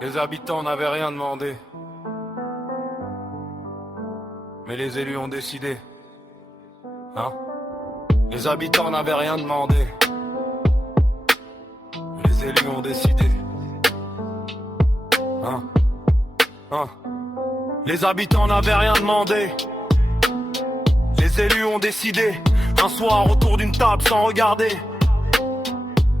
Les habitants n'avaient rien demandé. Mais les élus ont décidé. Hein? Les habitants n'avaient rien demandé. Les élus ont décidé. Hein? Hein? Les habitants n'avaient rien demandé. Les élus ont décidé. Un soir autour d'une table sans regarder.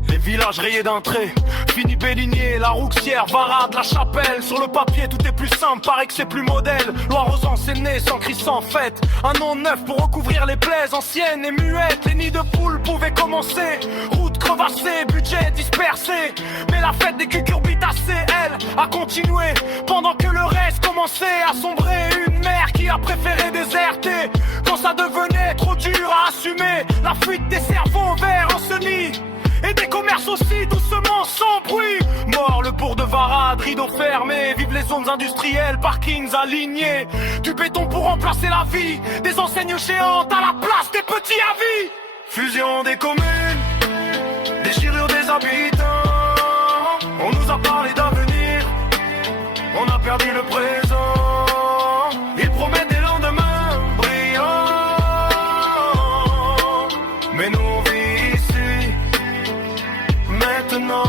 Les villages rayés d'un trait. Fini Béligné, la Rouxière, Varade, la Chapelle. Sur le papier tout est plus simple, paraît que c'est plus modèle. Loire aux enseignés, sans cri, sans fête. Un nom neuf pour recouvrir les plaies anciennes et muettes. Les nids de poules pouvaient commencer. Route crevassée, budget dispersé. Mais la fête des cucurbitacées, elle, a continué. Pendant que le reste commençait à sombrer. Une mère qui a préféré déserter quand ça devenait trop dur à assumer. La fuite des cerveaux vers un nid. Et des commerces aussi, doucement, sans bruit. Mort le bourg de Varade, rideaux fermés. Vive les zones industrielles, parkings alignés. Du béton pour remplacer la vie. Des enseignes géantes à la place des petits avis. Fusion des communes, déchirure des habitants. On nous a parlé d'avenir, on a perdu le présent. Ils promettent des lendemains brillants, mais nous on vit ici maintenant.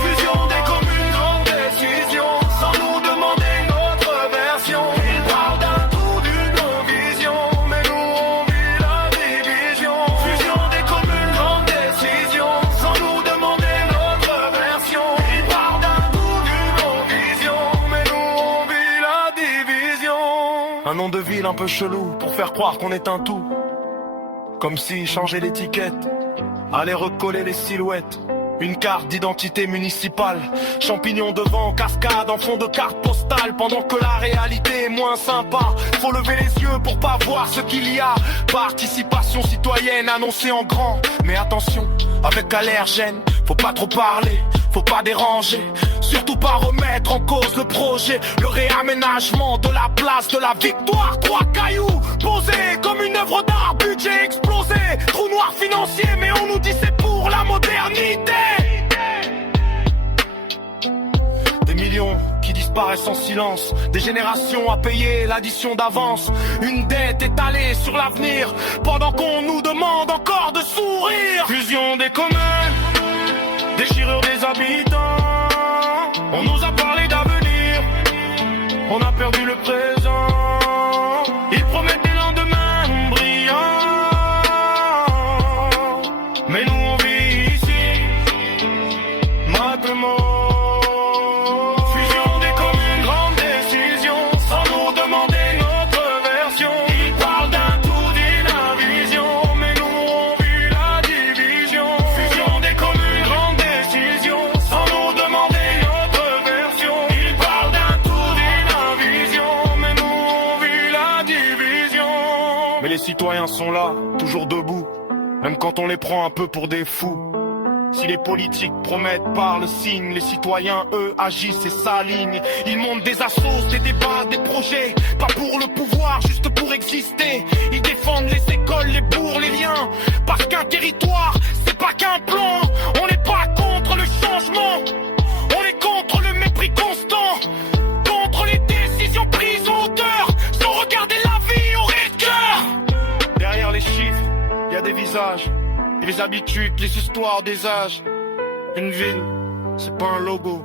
Fusion des communes, grande décision, sans nous demander notre version. Ils parlent d'un tout, d'une vision, mais nous on vit la division. Fusion des communes, grande décision, sans nous demander notre version. Ils parlent d'un tout, d'une vision, mais nous on vit la division. Un nom de ville un peu chelou, pour faire croire qu'on est un tout. Comme si changer l'étiquette allez recoller les silhouettes. Une carte d'identité municipale. Champignons devant, cascade en fond de carte postale. Pendant que la réalité est moins sympa. Faut lever les yeux pour pas voir ce qu'il y a. Participation citoyenne annoncée en grand. Mais attention, avec allergène. Faut pas trop parler, faut pas déranger. Surtout pas remettre en cause le projet. Le réaménagement de la place de la victoire. 3 cailloux posés comme une œuvre d'art. Budget explosé, trou noir financier. Mais on nous dit c'est pour la modernité. Des millions qui disparaissent en silence. Des générations à payer l'addition d'avance. Une dette étalée sur l'avenir. Pendant qu'on nous demande encore de sourire. Fusion des communes, déchirure des habitants. On nous a parlé d'avenir, on a perdu le présent. Ils promettent des lendemains brillants, mais nous on vit ici maintenant. Fusion des communes, grande décision, sans nous demander notre version. Ils parlent d'un tout, d'une vision, mais nous on vit la division. Fusion des communes, grande décision, sans nous demander notre version. Ils parlent d'un tout, d'une vision, mais nous on vit la division. Mais les citoyens sont là, toujours debout, même quand on les prend un peu pour des fous. Si les politiques promettent, parlent, signent, les citoyens, eux, agissent et s'alignent. Ils montent des assos, des débats, des projets, pas pour le pouvoir, juste pour exister. Ils défendent les écoles, les bourgs, les liens, parce qu'un territoire, c'est pas qu'un plan. On n'est pas contre le changement, on est contre le mépris constant, contre les décisions prises en hauteur, sans regarder la vie au reste-cœur. Derrière les chiffres, il y a des visages. Et les habitudes, les histoires des âges. Une ville, c'est pas un logo.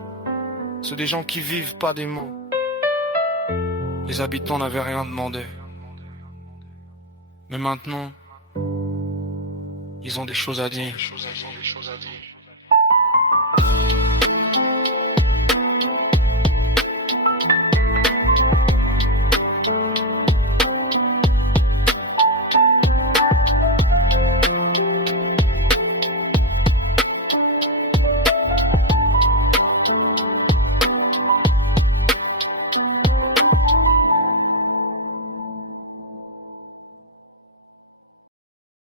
C'est des gens qui vivent, pas des mots. Les habitants n'avaient rien demandé. Mais maintenant, ils ont des choses à dire.